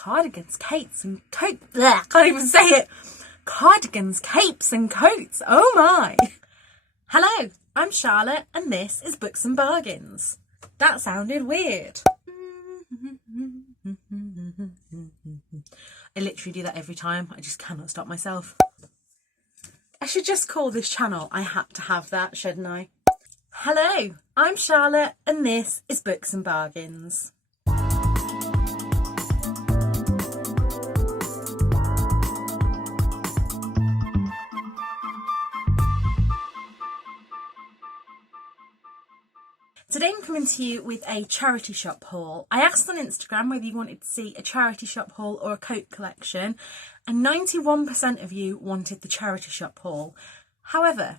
cardigans, capes and coats. Blech, can't even say it. Cardigans, capes and coats. Oh my. Hello, I'm Charlotte and this is Books and Bargains. That sounded weird. I literally do that every time. I just cannot stop myself. I should just call this channel I Had to Have That, shouldn't I? Hello, I'm Charlotte and this is Books and Bargains. Today I'm coming to you with a charity shop haul. I asked on Instagram whether you wanted to see a charity shop haul or a coat collection, and 91% of you wanted the charity shop haul. However,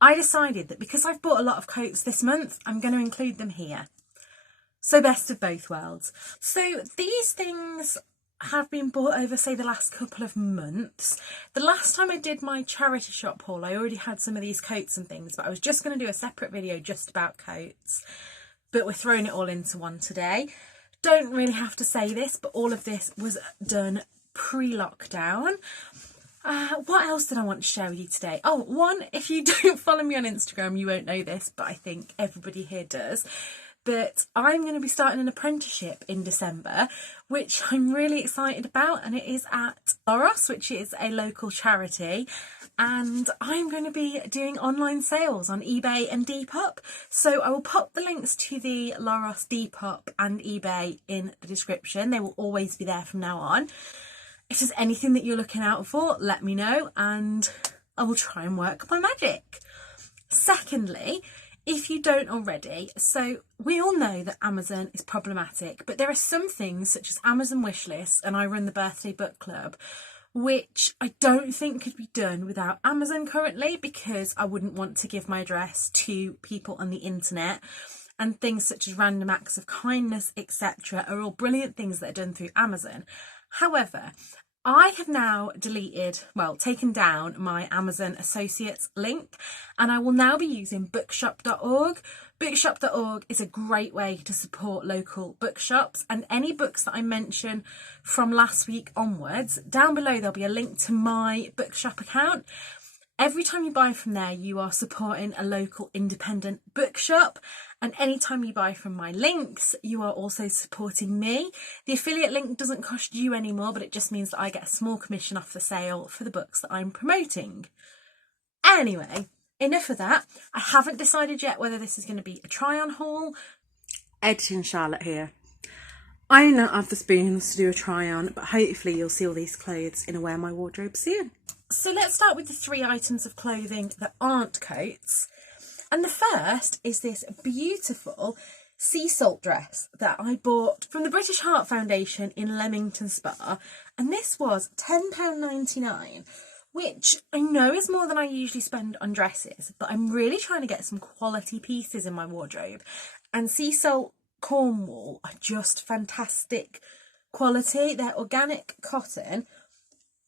I decided that because I've bought a lot of coats this month, I'm going to include them here. So best of both worlds. So these things have been bought over, say, the last couple of months. The last time I did my charity shop haul, I already had some of these coats and things, but I was just going to do a separate video just about coats. But we're throwing it all into one today. Don't really have to say this, but all of this was done pre-lockdown. What else did I want to share with you today? Oh, one, if you don't follow me on Instagram, you won't know this, but I think everybody here does. But I'm going to be starting an apprenticeship in December, which I'm really excited about, and it is at LOROS, which is a local charity, and I'm going to be doing online sales on eBay and Depop. So I will pop the links to the LOROS Depop and eBay in the description. They will always be there from now on. If there's anything that you're looking out for, let me know and I will try and work my magic. Secondly, if you don't already, so we all know that Amazon is problematic, but there are some things such as Amazon wishlists, and I run the birthday book club, which I don't think could be done without Amazon currently, because I wouldn't want to give my address to people on the internet. And things such as random acts of kindness, etc. are all brilliant things that are done through Amazon. However, I have now taken down my Amazon Associates link, and I will now be using bookshop.org. Bookshop.org is a great way to support local bookshops, and any books that I mention from last week onwards, down below there'll be a link to my bookshop account. Every time you buy from there, you are supporting a local independent bookshop. And anytime you buy from my links, you are also supporting me. The affiliate link doesn't cost you anymore, but it just means that I get a small commission off the sale for the books that I'm promoting. Anyway, enough of that. I haven't decided yet whether this is going to be a try-on haul. Editing Charlotte here. I do not have the spoons to do a try-on, but hopefully you'll see all these clothes in a Wear My Wardrobe soon. So let's start with the 3 items of clothing that aren't coats. And the first is this beautiful sea salt dress that I bought from the British Heart Foundation in Leamington Spa. And this was £10.99, which I know is more than I usually spend on dresses, but I'm really trying to get some quality pieces in my wardrobe. And Seasalt Cornwall are just fantastic quality. They're organic cotton.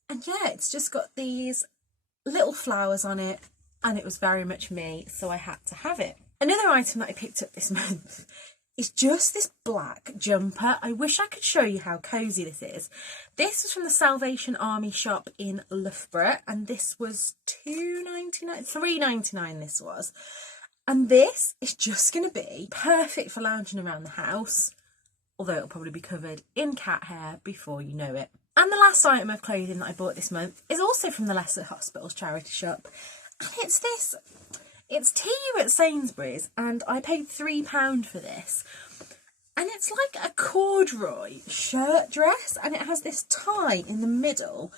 And yeah, it's just got these little flowers on it, and it was very much me, so I had to have it. Another item that I picked up this month is just this black jumper. I wish I could show you how cosy this is. This was from the Salvation Army shop in Loughborough, and this was £3.99 this was. And this is just going to be perfect for lounging around the house, although it'll probably be covered in cat hair before you know it. And the last item of clothing that I bought this month is also from the Leicester Hospitals charity shop. And it's this. It's TU at Sainsbury's, and I paid £3 for this. And it's like a corduroy shirt dress, and it has this tie in the middle.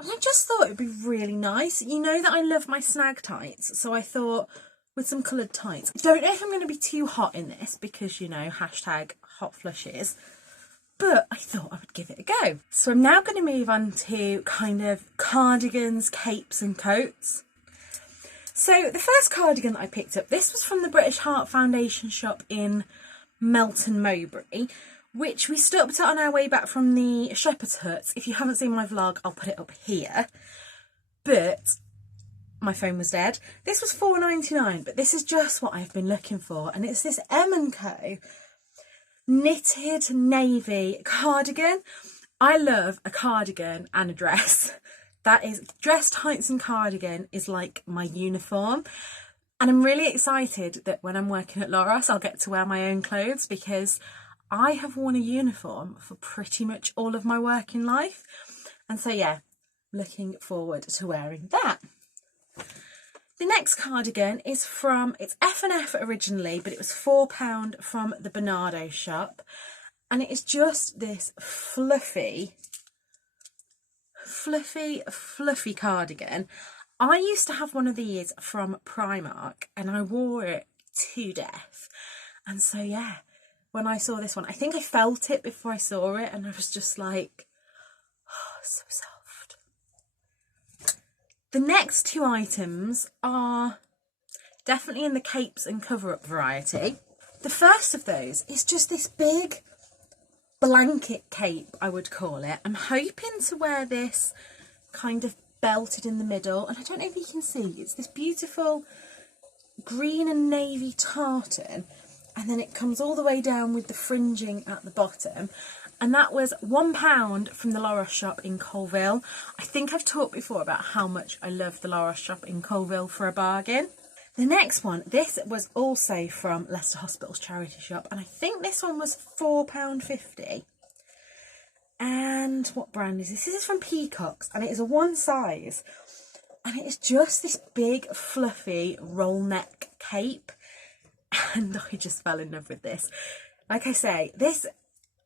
And I just thought it would be really nice. You know that I love my snag tights, so I thought with some coloured tights. I don't know if I'm going to be too hot in this because, you know, hashtag hot flushes. But I thought I would give it a go. So I'm now going to move on to kind of cardigans, capes and coats. So the first cardigan that I picked up, this was from the British Heart Foundation shop in Melton Mowbray, which we stopped at on our way back from the Shepherd's Huts. If you haven't seen my vlog, I'll put it up here. But my phone was dead. This was £4.99, but this is just what I've been looking for. And it's this M&Co knitted navy cardigan. I love a cardigan and a dress. That is, dress, tights and cardigan is like my uniform. And I'm really excited that when I'm working at LOROS, I'll get to wear my own clothes, because I have worn a uniform for pretty much all of my working life. And so yeah, looking forward to wearing that. The next cardigan is from, it's F&F originally, but it was £4 from the Bernardo shop. And it is just this fluffy cardigan. I used to have one of these from Primark and I wore it to death. And so yeah, when I saw this one, I think I felt it before I saw it and I was just like, oh, so soft. The next two items are definitely in the capes and cover-up variety. The first of those is just this big blanket cape, I would call it. I'm hoping to wear this kind of belted in the middle, and I don't know if you can see, it's this beautiful green and navy tartan, and then it comes all the way down with the fringing at the bottom. And that was £1 from the LOROS shop in Colville. I think I've talked before about how much I love the LOROS shop in Colville for a bargain. The next one, this was also from Leicester Hospital's charity shop, and I think this one was £4.50. And what brand is this? This is from Peacocks, and it is a one size, and it is just this big fluffy roll neck cape, and I just fell in love with this. Like I say, this,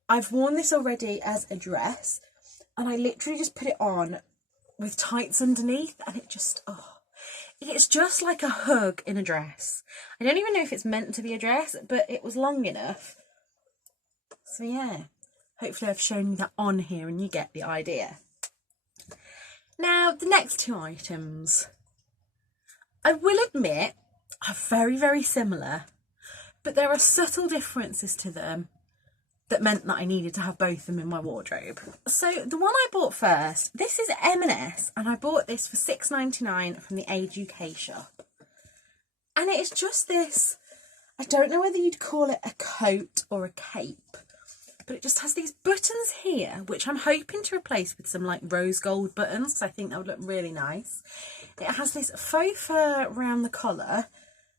I've worn this already as a dress, and I literally just put it on with tights underneath, and it just, oh, it's just like a hug in a dress. I don't even know if it's meant to be a dress, but it was long enough. So yeah, hopefully I've shown you that on here and you get the idea. Now, the next two items, I will admit, are very, very similar, but there are subtle differences to them that meant that I needed to have both of them in my wardrobe. So the one I bought first, this is M&S, and I bought this for £6.99 from the Age UK shop. And it is just this, I don't know whether you'd call it a coat or a cape, but it just has these buttons here, which I'm hoping to replace with some like rose gold buttons, because I think that would look really nice. It has this faux fur around the collar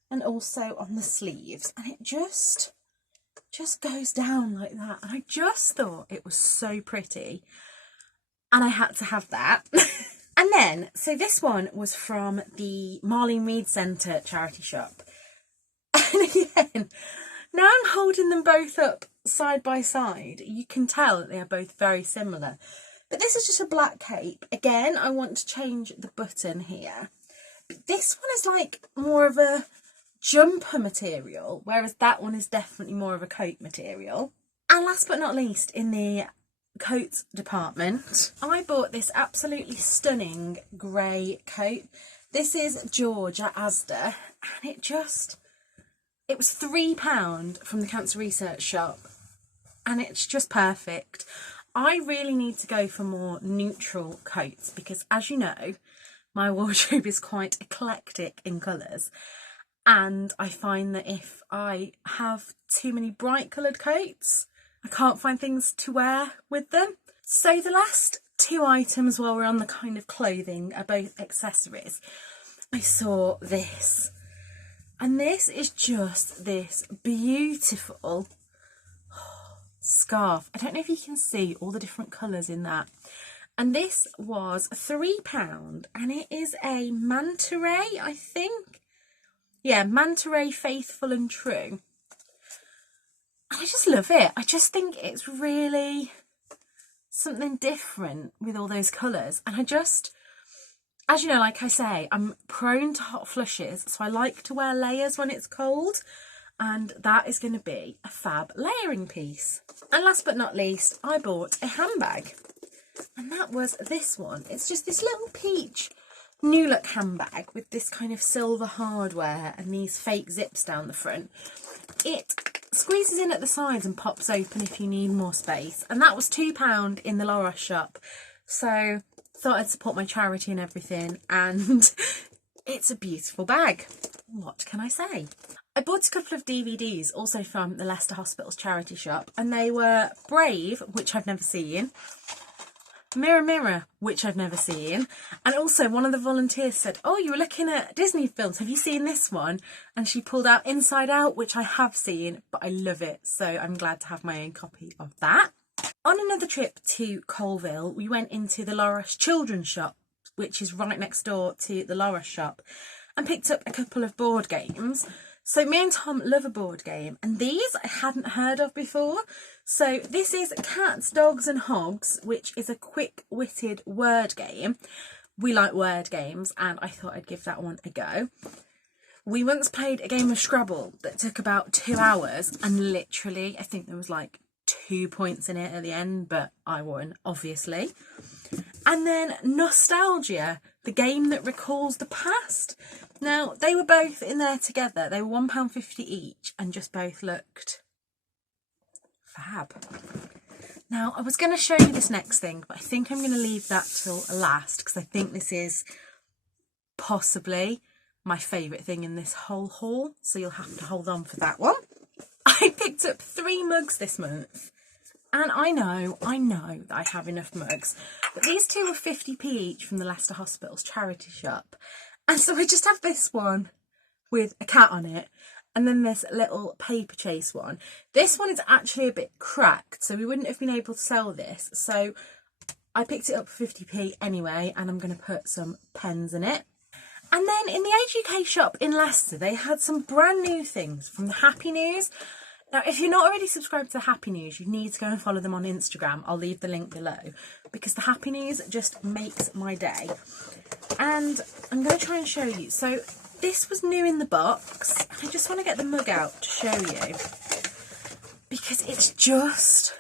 and also on the sleeves, and it just goes down like that, and I just thought it was so pretty, and I had to have that. And then, so this one was from the Marlene Reed Centre charity shop, and again, now I'm holding them both up side by side, you can tell that they are both very similar, but this is just a black cape. Again, I want to change the button here, but this one is like more of a jumper material, whereas that one is definitely more of a coat material. And last but not least, in the coats department, I bought this absolutely stunning grey coat. This is George at Asda, and it was £3 from the Cancer Research shop, and it's just perfect. I really need to go for more neutral coats, because as you know, my wardrobe is quite eclectic in colours. And I find that if I have too many bright coloured coats, I can't find things to wear with them. So the last two items while we're on the kind of clothing are both accessories. I saw this. And this is just this beautiful scarf. I don't know if you can see all the different colours in that. And this was £3, and it is a manta ray, I think. Yeah, manta ray Faithful and True. I just love it. I just think it's really something different with all those colours. And I just, as you know, like I say, I'm prone to hot flushes, so I like to wear layers when it's cold. And that is going to be a fab layering piece. And last but not least, I bought a handbag. And that was this one. It's just this little peach new look handbag with this kind of silver hardware and these fake zips down the front. It squeezes in at the sides and pops open if you need more space, and that was £2 in the LOROS shop, so thought I'd support my charity and everything, and it's a beautiful bag. What can I say? I bought a couple of DVDs also from the Leicester Hospital's charity shop, and they were Brave, which I've never seen, Mirror Mirror, which I've never seen, and also one of the volunteers said, oh, you were looking at Disney films, have you seen this one? And she pulled out Inside Out, which I have seen, but I love it, so I'm glad to have my own copy of that. On another trip to Colville, we went into the LOROS children's shop, which is right next door to the LOROS shop, and picked up a couple of board games. So me and Tom love a board game, and these I hadn't heard of before. So this is Cats, Dogs and Hogs, which is a quick-witted word game. We like word games, and I thought I'd give that one a go. We once played a game of Scrabble that took about 2 hours, and literally, I think there was like 2 points in it at the end, but I won, obviously. And then Nostalgia, the game that recalls the past. Now, they were both in there together. They were £1.50 each and just both looked fab. Now, I was going to show you this next thing, but I think I'm going to leave that till last because I think this is possibly my favourite thing in this whole haul. So you'll have to hold on for that one. I picked up 3 mugs this month. And I know that I have enough mugs, but these 2 were 50p each from the Leicester Hospital's charity shop. And so I just have this one with a cat on it, and then this little paper chase one. This one is actually a bit cracked, so we wouldn't have been able to sell this. So I picked it up for 50p anyway, and I'm going to put some pens in it. And then in the Age UK shop in Leicester, they had some brand new things from the Happy News. Now, if you're not already subscribed to the Happy News, you need to go and follow them on Instagram. I'll leave the link below because the Happy News just makes my day. And I'm going to try and show you. So this was new in the box. I just want to get the mug out to show you because it's just...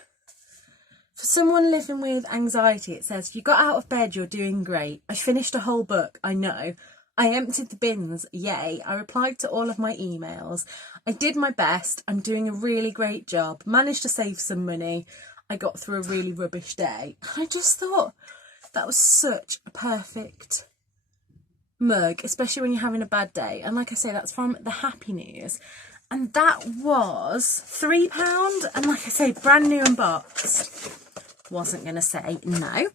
For someone living with anxiety, it says, if you got out of bed, you're doing great. I finished a whole book, I know. I emptied the bins, yay. I replied to all of my emails. I did my best. I'm doing a really great job. Managed to save some money. I got through a really rubbish day. I just thought that was such a perfect mug, especially when you're having a bad day. And like I say, that's from the Happy News. And that was £3. And like I say, brand new and boxed. Wasn't going to say no.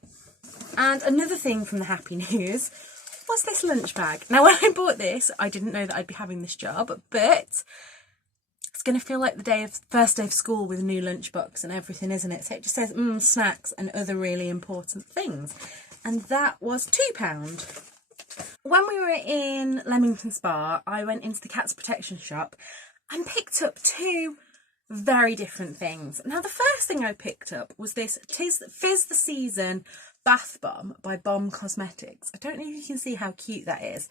And another thing from the Happy News was this lunch bag. Now, when I bought this, I didn't know that I'd be having this job, but it's going to feel like the first day of school with a new lunchbox and everything, isn't it? So it just says snacks and other really important things. And that was £2. When we were in Leamington Spa, I went into the Cats Protection shop and picked up 2 very different things. Now, the first thing I picked up was this Fizz the Season Bath Bomb by Bomb Cosmetics. I don't know if you can see how cute that is.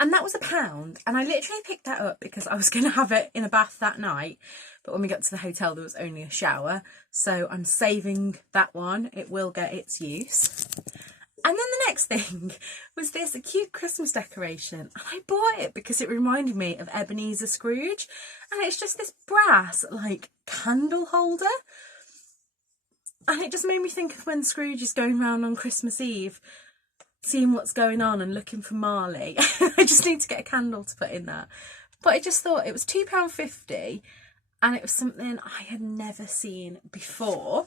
And that was £1. And I literally picked that up because I was going to have it in a bath that night. But when we got to the hotel, there was only a shower. So I'm saving that one. It will get its use. And then the next thing was this cute Christmas decoration. And I bought it because it reminded me of Ebenezer Scrooge. And it's just this brass, like, candle holder. And it just made me think of when Scrooge is going around on Christmas Eve, seeing what's going on and looking for Marley. I just need to get a candle to put in that. But I just thought it was £2.50 and it was something I had never seen before.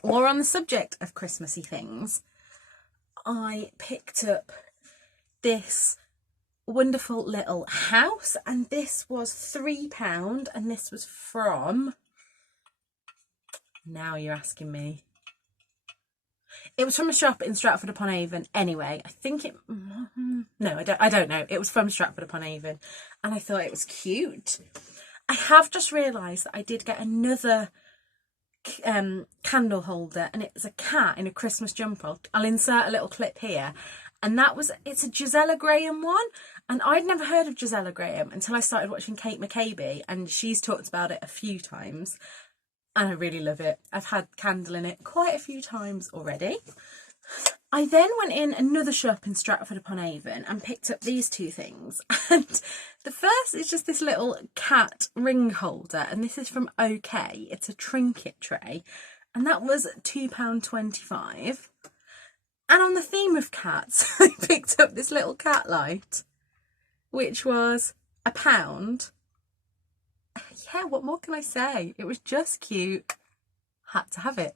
While we're on the subject of Christmassy things, I picked up this wonderful little house, and this was £3, and this was from... Now you're asking me. It was from a shop in Stratford-upon-Avon anyway. I think it... No, I don't know. It was from Stratford-upon-Avon, and I thought it was cute. I have just realised that I did get another candle holder, and it's a cat in a Christmas jumper. I'll insert a little clip here. And it's a Gisela Graham one. And I'd never heard of Gisela Graham until I started watching Kate McCabe, and she's talked about it a few times. And I really love it. I've had candle in it quite a few times already. I then went in another shop in Stratford-upon-Avon and picked up these 2 things. And the first is just this little cat ring holder. And this is from OK. It's a trinket tray. And that was £2.25. And on the theme of cats, I picked up this little cat light, which was £1. Yeah, what more can I say? It was just cute. Had to have it.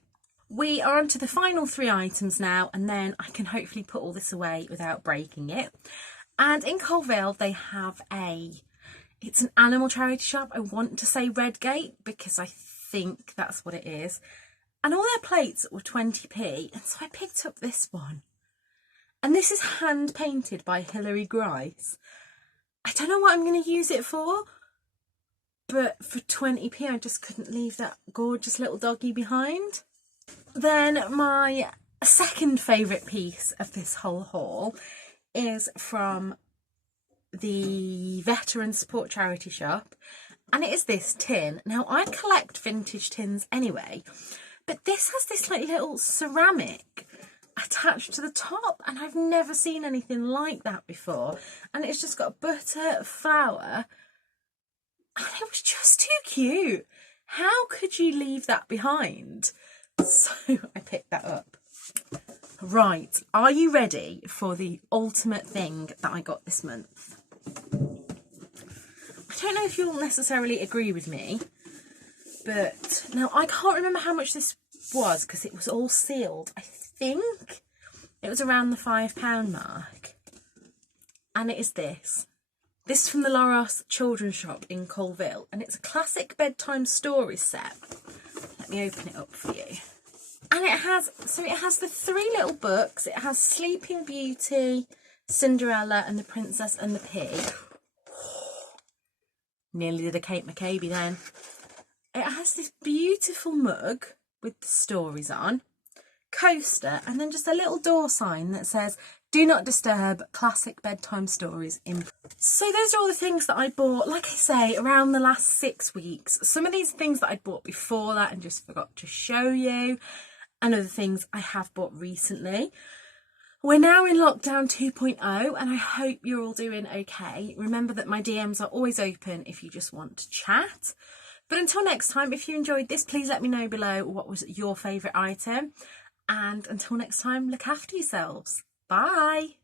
We are on to the final 3 items now, and then I can hopefully put all this away without breaking it. And in Colville they have it's an animal charity shop. I want to say Redgate because I think that's what it is. And all their plates were 20p, and so I picked up this one. And this is hand painted by Hilary Grice. I don't know what I'm going to use it for, but for 20p I just couldn't leave that gorgeous little doggy behind. Then my second favourite piece of this whole haul is from the Veteran Support Charity Shop, and it is this tin. Now, I collect vintage tins anyway, but this has this like little ceramic attached to the top, and I've never seen anything like that before. And it's just got butter, flour, and it was just too cute. How could you leave that behind? So I picked that up. Right, are you ready for the ultimate thing that I got this month? I don't know if you'll necessarily agree with me, but now I can't remember how much this was because it was all sealed. I think it was around the £5 mark, and it is this. This is from the LOROS children's shop in Colville, and it's a classic bedtime stories set. Let me open it up for you. And it has the 3 little books. It has Sleeping Beauty, Cinderella, and the Princess and the Pig. Nearly did a Kate McCabe then. It has this beautiful mug with the stories on, coaster, and then just a little door sign that says, "Do not disturb, classic bedtime stories in." So those are all the things that I bought, like I say, around the last 6 weeks. Some of these things that I'd bought before that and just forgot to show you, and other things I have bought recently. We're now in lockdown 2.0, and I hope you're all doing okay. Remember that my DMs are always open if you just want to chat. But until next time, if you enjoyed this, please let me know below what was your favourite item. And until next time, look after yourselves. Bye.